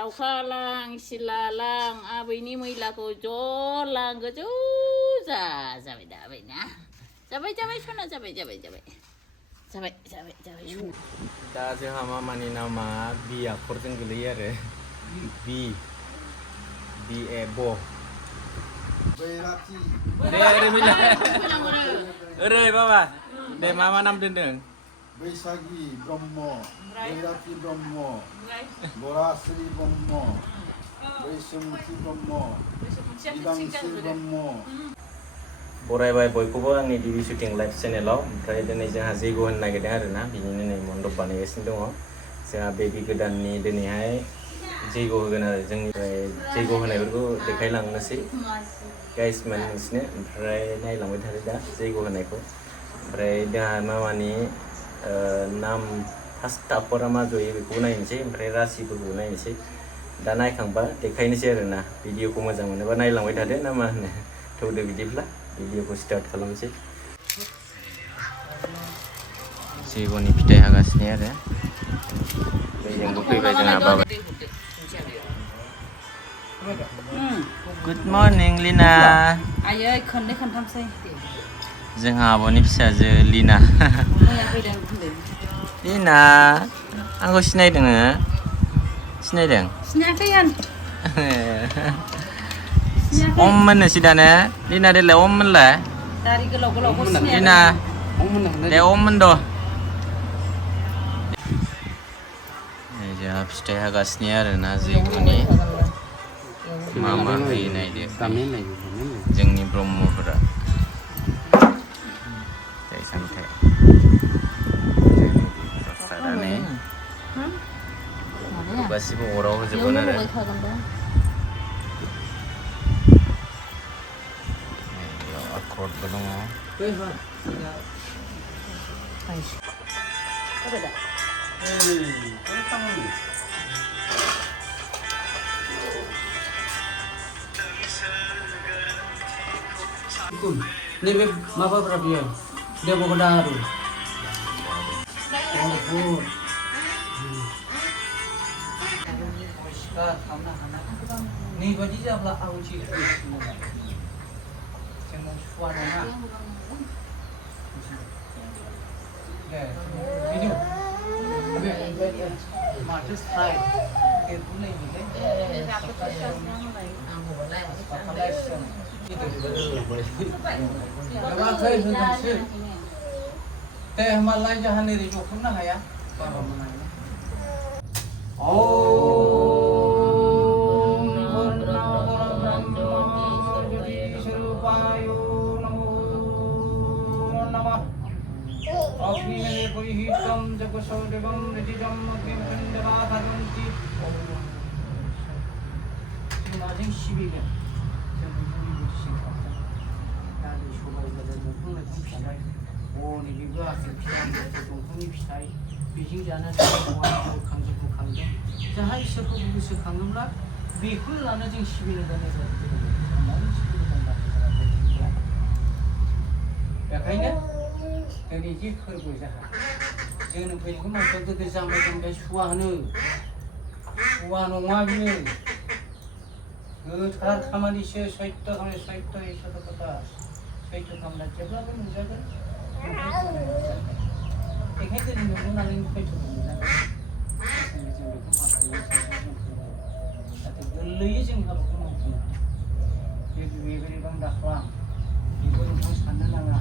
दाउखा लां सिला लां आबैनि मैलाखौ ज' लांगोजौ जाबाय दाबायना जाबाय सना जाबाय दा जोंहा मामानि नामा बि आखरजों गोलैयो आरो बि ए ब दे ओरै बाबा दे मा नाम दोनदों बैसागि ब्रह्म बैराथि ब्रह्म बराश्री ब्रह्म बैसोमुथि ब्रह्म बिदांस्रि ब्रह्म बरायबाय बयखौबो आंनि गिबि शुटिं लाइभ चेनेलाव ओमफ्राय दिनै जोंहा जैग' होनो नागिरदों आरोना बिनिनो नै मन्दप बानायगासिनो दङ जोंहा बेबि गोदाननि दिनैहाय जैग' होगोन आरो जोंनिफ्राय जैग' होनायफोरखौ देखायलांनोसै गाइस माने नोंसिनो ओमफ्राय नायलांबाय थादो दा जैग' होनायखौ ओमफ्राय जोंहा मामानि नाम फार्स्ट आखरा मा जयो बेखौबो नायनोसै ओमफ्राय रासिफोरखौबो नायनोसै दा नायखांबा देखायनोसै आरोना भिडिअखौ मोजां मोनोबा नायलांबाय थादो ना मा होनो थौदो बिदिब्ला भिडिअखौ स्टार्ट खालामसै जैग'नि फिथाइ हागासिनो आरो बेजोंबो फैबाय जोंहा बाबा गुड मर्निं लिना आयै खननै खनथामसै जोंहा आब'नि फिसाजो लिना लिना आंखौ सिनायदों सिनायदों सिनायाखै अम मोननोसै दानो लिना देलाय अम मोनलाय दारि गोलाव गोलावखौ लिना दे अम मोनद' जोंहा फिथाइ हागासिनो आरोना जैग'नि मा होयो नायदो जोंनि ब्रह्मफोरा फिथाइ सामथाइ प्रसादानो गासिबो अराव होजोबगोन आरो आखरबो दङ नैबे माबाफोरा बियो देबगदा आरो खालामनो हानाय नैबादि जाब्ला आहुथि जोंनाव सुवा नङा माथो साइ दे होमबालाय जोंहा नोरै जखांनो हाया जों सिबिगोन जों दालि सबाय गोजा दंफां लाइफां फिथाइ हनै बेबो आफेल फिथाइ दंफांनि फिथाइ बेजों जाना बोखांदों जाहा इसोरखौ गोसोखाङोब्ला बेखौ लाना जों सिबिनो गोनां जायो बेखायनो दिनै जे फोरबो जाहा जोनोम फैनायखौ मानसिया गोदो जाम्बाय सुवा होनो सुवा नङा बियो गोथार खामानिसो सैत्य खामानि सैत्य इसोर खोथा सैत्य खामानिया जेब्लाबो नुजागोन बेखायनो दिनै नुगोन नालाय सैत्य नुजागोन जों बेखौ माखायो जाहाथे गोरलैयै जों हाबाखौ मावफुंनो बेबायदिबा दाख्लाम बेखौ नोंथां साननो नाङा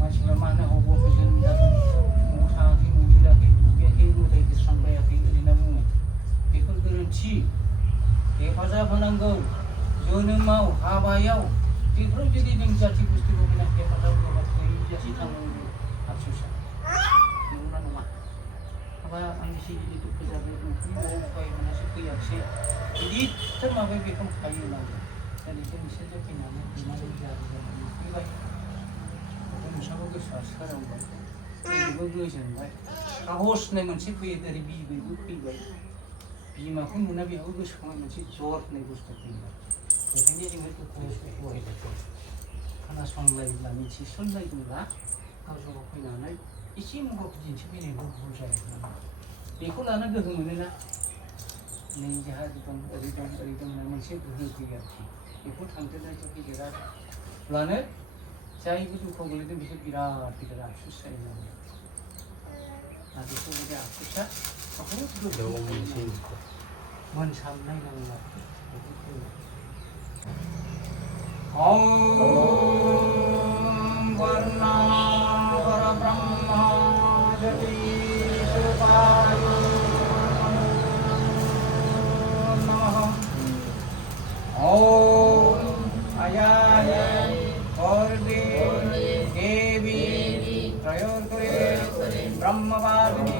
मानसिफ्रा मानो अबावबो जोनोम जादों न'आव थाङाखै नुहैयाखै दुगैयाखै मोदाय गोस्रांबायाखै होनना बुङो बेफोर गोरोन्थि हेफाजाब होनांगौ जोनोमाव हाबायाव बेफोराव जुदि नों जाथि बुस्थुखौ हेफाजाब होयोबा थैजासे थांनांगौ आफसुसा नंगौना नङा हाबा आंनिसो जुदि दुखु जाबाय नोंथांनि न'आव फराय मोनासो फैयाखिसै गिदिरथार माबाया बेखौ खायो नांगौ दिनै जों बिसोरजों फैनानै बिमाजों फैबाय नोंसाबो गोसोआ सोरांबाय बयबो गोजोनबाय साहस होननाय मोनसे फैयो दिनै बिबैबो फैबाय बिमाखौ नुना बेहाबो गोसोखांनाय मोनसे जर होननाय बुस्थु फैबाय बेखायनो जोङो दुखु सुखुहाय खोनासंलायोब्ला मिथिसनलायोब्ला गावजों गाव फैनानै एसे महरखौ दिन्थिफैनायबो भुल जायो बेखौ लाना गोहो मोनोना नै जोंहा दं ओरै दं होनना मोनसे गोहो फैयो आरोखि बेखौ थांदेरनायजों गेदेरा अब्लानो जायबो दुखुआव गोलैदों बिसोर बिराद गिदिर आफसुस जायो आरो बेफोरबायदि आफसुसा बहुद गोथौ मोनसाननाय नांगौ आरोखि ओम वर्णा परब्रह्म जति स्वरूपाय नमः ओम अयाय गौरी देवी त्रयोदशे ब्रह्मवादिनी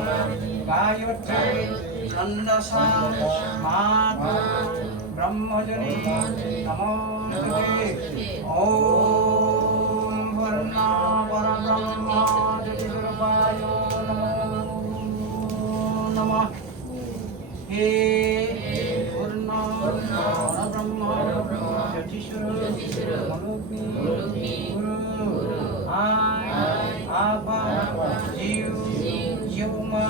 गायत्री छन्दसा मातु ब्रह्मजनी नमो नमस्ते ओम वर्णा परब्रह्म जतिस्वरूपाय नमः हे वर्णा परब्रह्म जतिस्वरूप मनुग्नि गुरु आय आफा जिउ जिउमा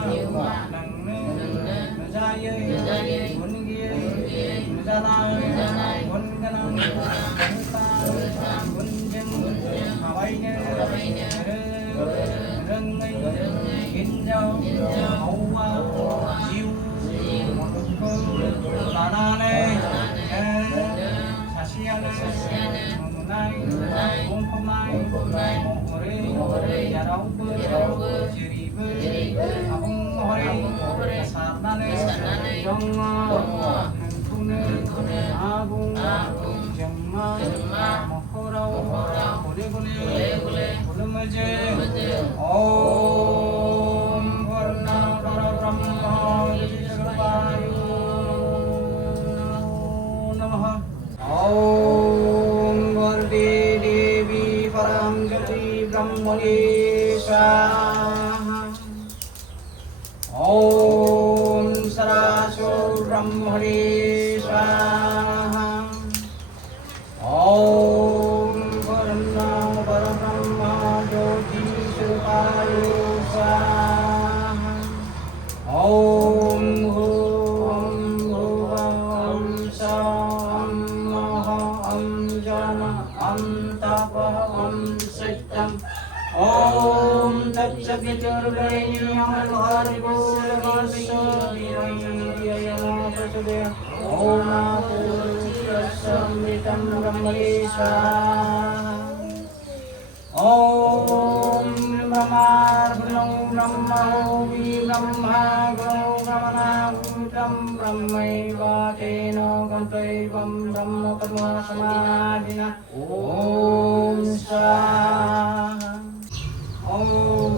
नोंनो नुजायै गुनगियै नुजानाय गुनगोनां गुनजों थाबायनो रोङै हिनजाव हौवा जिउ मुलुगखौ लानानै सासेयानो नुनाय बुंफबनाय महरै जेरावबो जेरैबो आबुं महरै सारनानै दङ नोंखौनो आबुं जोंमा महराव गले गले खुलुमो जों ओम वर्णा परब्रह्म जतिस्वरूपाय नमः ओम वरदे देवी परं ज्योति ब्रह्मणे स्वाहा ओम सदाशिव ब्रह्मणे स्वाहा ओम वर्णा परब्रह्म ज्योतिस्वरूपाय स्वाहा ओम ॐ भुवं सं नः जन तप सत्यम् ओम तत्सवितुर्वरेण्यं भर्गो देवस्य धीमहि प्रचोदयात् ओम तत्सवितुर्वरेण्यं ब्रह्मणे स्वाहा ओम ब्रह्मार्पणो ब्रह्मोऽपि ब्रह्मा गुणो ब्रह्मणाभूतं ब्रह्मैव तेन गन्तव्यं ब्रह्म पद्मसमाधिना ओम स्वाहा ओम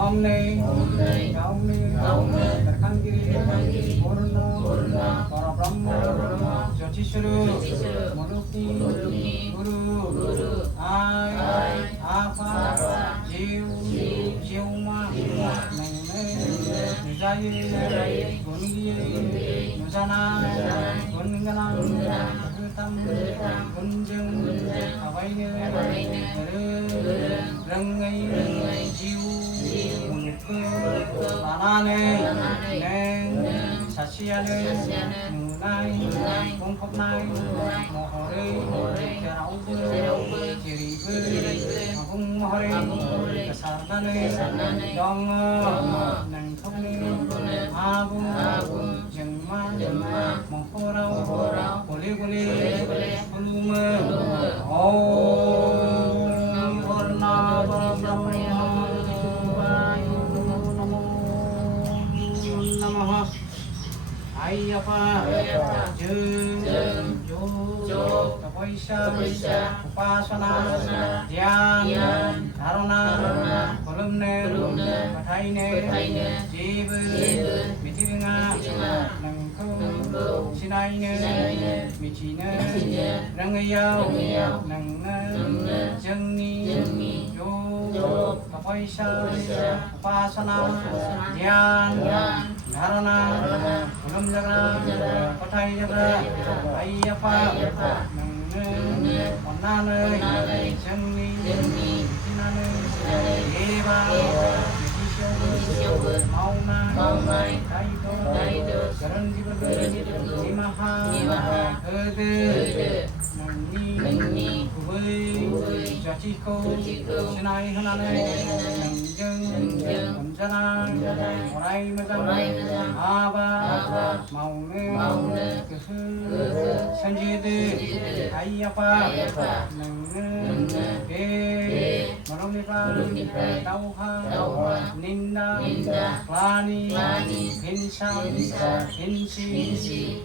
Om Nay Gaumne Terkandiri Purna Parabrahma Jyotiswarup Mulukni Guru Ai Apa Jiu Jiuma Nujai Gungi Nujana Gunganam Gutam Gunjung Awaine Rengai Jiu लानानै नों सासेयानो नुनाय बुंफबनाय महरै जेरावबो जेरैबो आबुं महरै गोसारनानै दङ नोंखौनो आबुं जोंमा महराव गले गले खुलुमो ओम वर्णा परब्रह्म Ayapa, Jeng, Jo, Tapaisya, Upasana, Dhyan, Dharana, Kolumne, Pathaine, Jiva, Mitirina, Nangko, Sinaine, Michina, Rangayau, Nangna, Jengni, Jo, Tapaisya, Upasana, Dhyan, Dharana, Kulum jaga, pathai jaga, ayapa, nangne, onane, jengni, jinane, Eva, Maunai, Daido, Garanjibaga, Imaha, Hede, Nani, Kuwei, Jachiko, Senai Hanane, Nangjeng, Amjana, Morai Mazang, Aba, Maune, Kehu, Sanjide, Ayapa, Nang, Maronipa, Dauha, Ninda, Klani, Hinsam, Hinsi,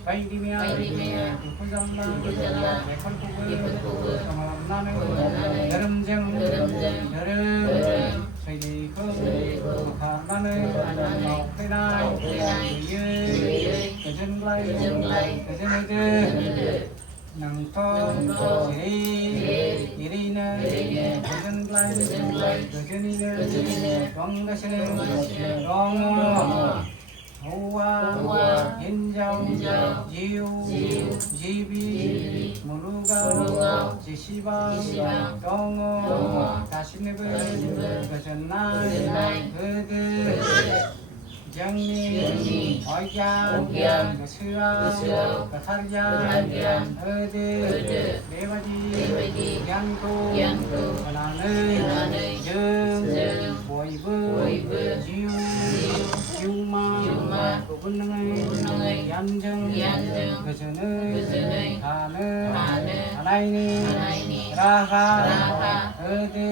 Paidimia, Kuzalla, Rekonkubu, Kamalamnane, Garamjang, Garam, Saidiko, Makarnane, Maukrenai, Yui, Kajenglai, Kajenade, Nangto, Irina, Kajenglai, Kajenina, Donggasene, Dongo, Hoa, Hinjau, Jiu, Jibi, Muluga, Jisiba, Dongo, Tasinebe, Kajenai, Hede, Jangi, Ojan, Gasua, Katarjan, Hede, Dewaji, Yanko, Anane, Jeng, Boibe, Jiu, Juma, Kubunangai, Yanjeng, Gazene, Hane, Alaini, Raha, Hede,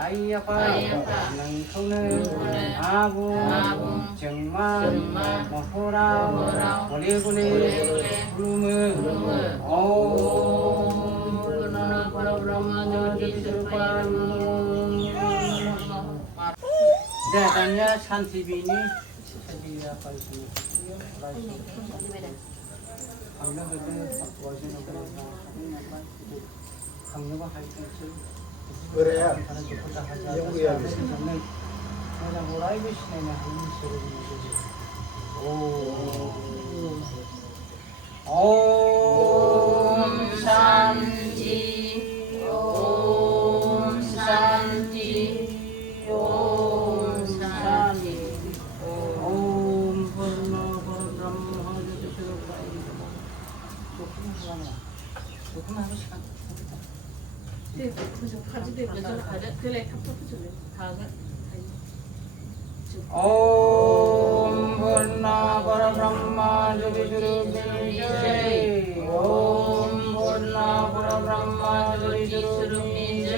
Ayapa, Nangkone, Abu, Jengma, Mahora, Boleh, Blume, Om, Purna Brahma, Jati Surupan. Datanya Santibini, jadi apa itu? Kami nak benda wajib nak benda, kami nak bahas itu. Berea, Karena kita dah hajar. yang dia habis. Macam mulai bisnya ini suruh Om Shanti, Om Shanti, Om Shanti, Om Purna Brahma Jati Surupai. Sukma harus kan? Om Purna Brahma Jati Surupai. Om Purna Brahma Jati Surupai.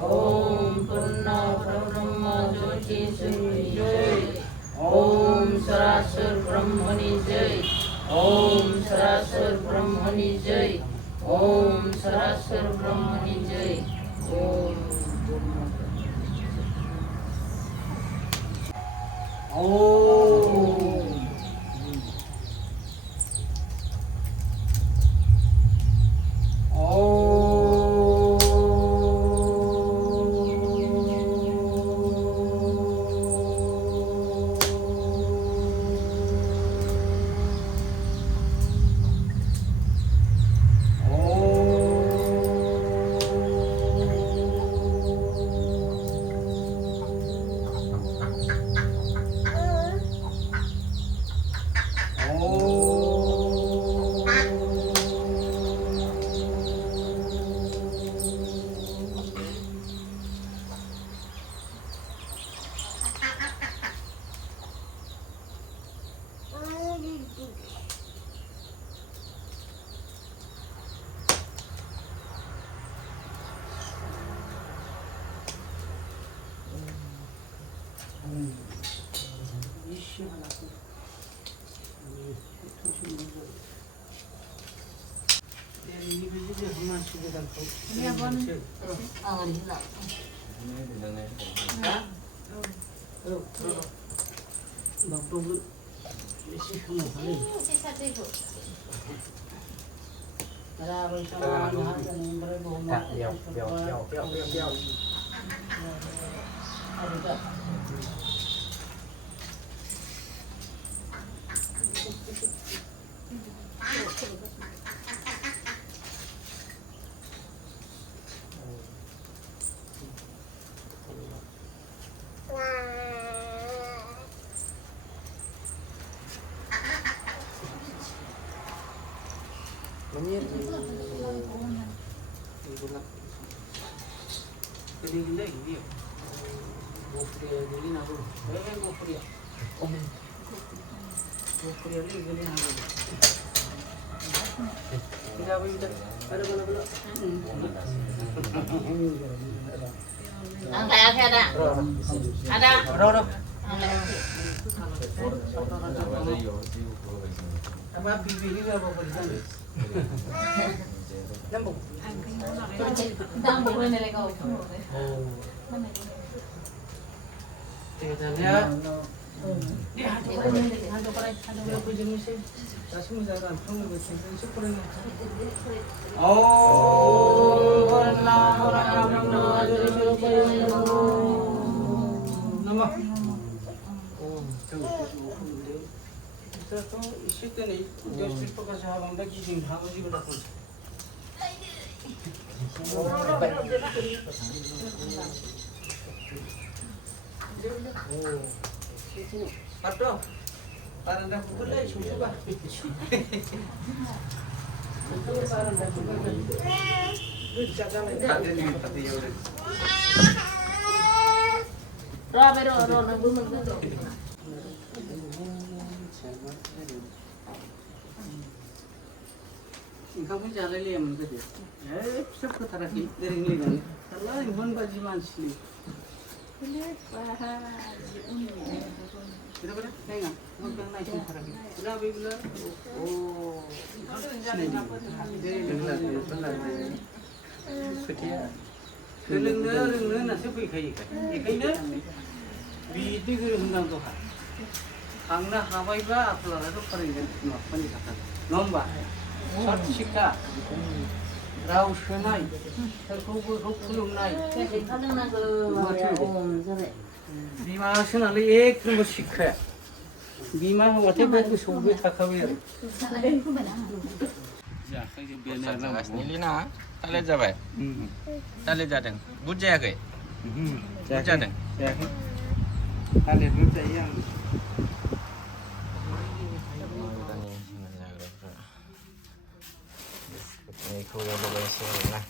Om Purna Brahma Jati Surupai. Om Sarasur Brahmani Jai. Om Sarasur Brahmani Jai. Om Sarasur Brahmani Jai. Om Gede-gede gitu. Gopria gede nabu. Gopria. Gopria gede nabu. Tidak bisa. Ada mana? Angkai ada. Ada. Ada. Apa bibi ini apa berikan? Nambung. Nambung ini kau. Tinggalnya. Ada berapa jenis sih? Kasih misalkan, kamu bersentuh seperti ini. Oh, benar nama. Oh, kita tuh isi ini, jadi pakai sahabat lagi sih, kamu juga dapat. Oh, Pato, parang dah pulai susu bah. Parang dah pulai. Jaga ada ni tapi ya udah. Ro nambung nambung. Kamu jalan lihat mana tu? Sab ketara ki, dering ni kan. Kalau ibu baji mansli. Sudah berapa? Tengok, mungkin naik ketara ki. Sudah bila? Oh, Kelengnya nasi pun kaya kan? Ikannya bidu guru hendak tu kan? Angna Hawaii ba apa lah tu keringan, apa ni kata? Nomba, short sika, rau sunai, terkumpul nai. Bima sunai ek nombor sika. Bima waktu itu subuh tak kawin. Lina, tak lihat jabai. Tak lihat jadeng. Bujaya ke? Jadeng. Ada dua yang. Ini kau yang bawa sini lah.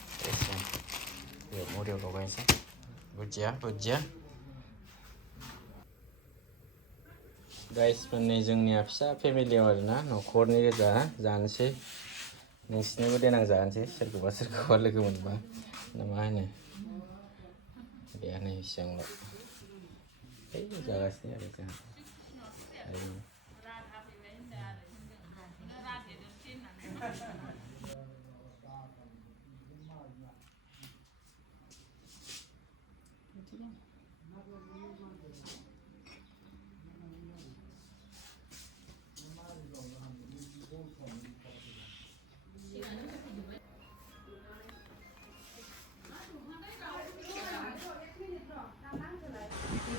Yuk, mau dia bawa sini. Bujaya. Guys, mana jengnya bisa family orang na, nokor ni kerja, jangan nisinya dia nang jangan serkuba lagi mana, namanya, dia ni siang lo, jaga sini ada jangan,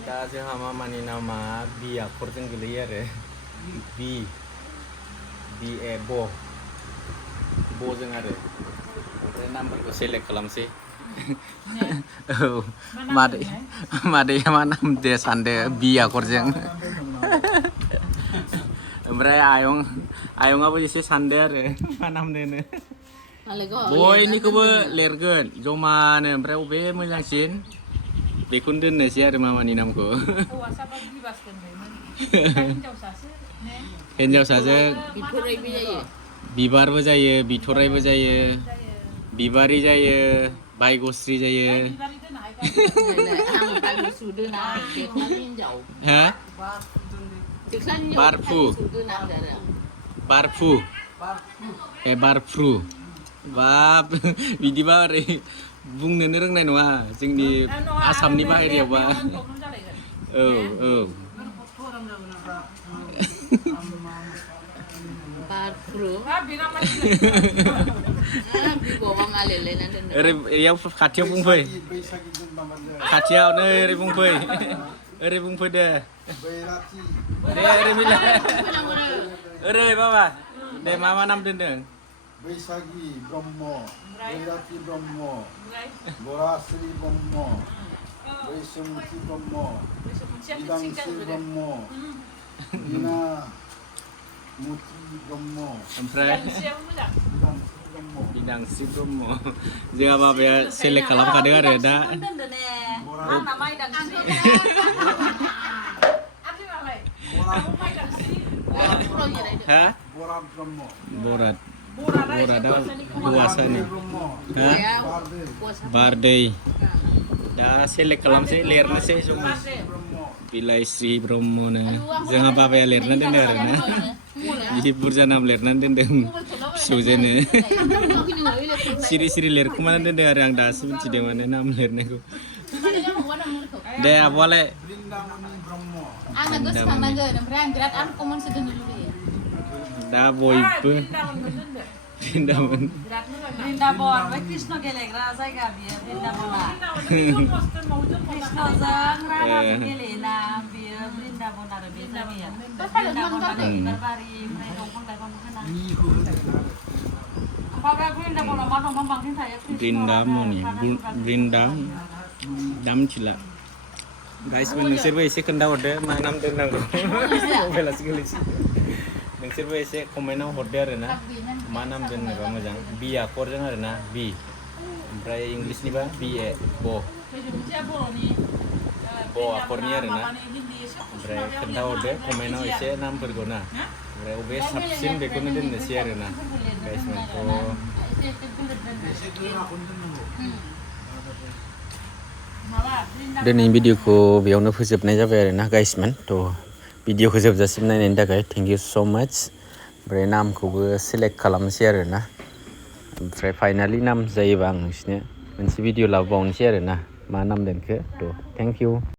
दा जोंहा मामानि नामा बि आखरजों गोलैयो आरो बि ए ब'जों आरो ओमफ्राय नाम्बारखौ select खालामसै औ मादैया मा नाम दे सानदो बि आखरजों ओमफ्राय आयंआबो एसे सानदो आरो मा नाम दोनो बयनिखौबो लिरगोन जमानो ओमफ्राय अबे मोजांसिन बेखौनो दोननोसै आरो मामानि नामखौ हिन्जावसाजों बिबारबो जायो बिथराइबो जायो बिबारि जायो बायगस्रि जायो हा बारफु बाब बिदिबा ओरै बुंनोनो रोंनाय नङा जोंनि आसामनि बाहेरायावबा औ ओरै इयाव खाथियाव बुंफै खाथियावनो ओरै बुंफै दे ओरै मिला ओरै बाबा दे मा नाम दोनदों बैसागी ब्रह्म बैराथि ब्रह्म गराश्री ब्रह्म बैसोमुथि ब्रह्म बिदांस्रि ब्रह्म बिना मुथि ब्रह्म ओमफ्राय ब्रह्म बिदांस्रि ब्रह्म जोंहा बाबाया सेलेक्ट खालामखादों आरो दा हा बोरात ब्रह्म बरात बरादा हौवासानि हा बारदै दा सेलेक्ट खालामसै लिरनोसै जमा बिलाइस्रि ब्रह्मनो जोंहा बाबाया लिरना दोनदों आरो ना बिदि बुरजा नाम लिरनानै दोनदों फिसौजोनो सिरि सिरि लिरखुमाना दोनदों आरो आं दासो मिथिदों माने नाम लिरनायखौ दे आब'आलाय वृंदावनी ब्रह्म आंना गोसोखांनांगोन ओमफ्राय आं बिराद आनकमनसो दोननो लुबैयो दा बयबो वृन्दावन बृन्दाबन बै कृष्ण गेलेग्रा जायगा बियो बृन्दाबना कृष्णजों राधाजों गेलेयोना बियो बृन्दाबन आरो बे जायगाया बृन्दाबन माने बिबार बारि ओमफ्राय दंफां लाइफां गोनां ओमफ्राय बृन्दाबनाव मा दंफां बांसिन थायो वृन्दावनी दा मिथिला गाइसमोन नोंसोरबो एसे खोन्थाहरदो मा नाम दोननांगौ मबाइलासो गोलैसै नोंसोरबो एसे कमेन्टआव हरदो आरो ना मा नाम दोननोबा मोजां बि आखरजों आरो ना बि ओमफ्राय इंलिसनिबा बि ए ब आखरनि आरो ना ओमफ्राय खोन्थाहरदो कमेन्टआव एसे नामफोरखौ ना ओमफ्राय बबे साबसिन बेखौनो दोननोसै आरो ना गाइसमोनथ' दिनै भिडिअखौ बेयावनो फोजोबनाय जाबाय आरो ना गाइसमोन थ' भिडिअखौ जोबजासिम नायनायनि थाखाय थेंक इउ स' माच ओमफ्राय नामखौबो सेलेक्ट खालामनोसै आरो ना ओमफ्राय फाइनालि नाम जायोबा आं नोंसिनो मोनसे भिडिअ लाबोबावनोसै आरो ना मा नाम दोनखो थ' थेंक इउ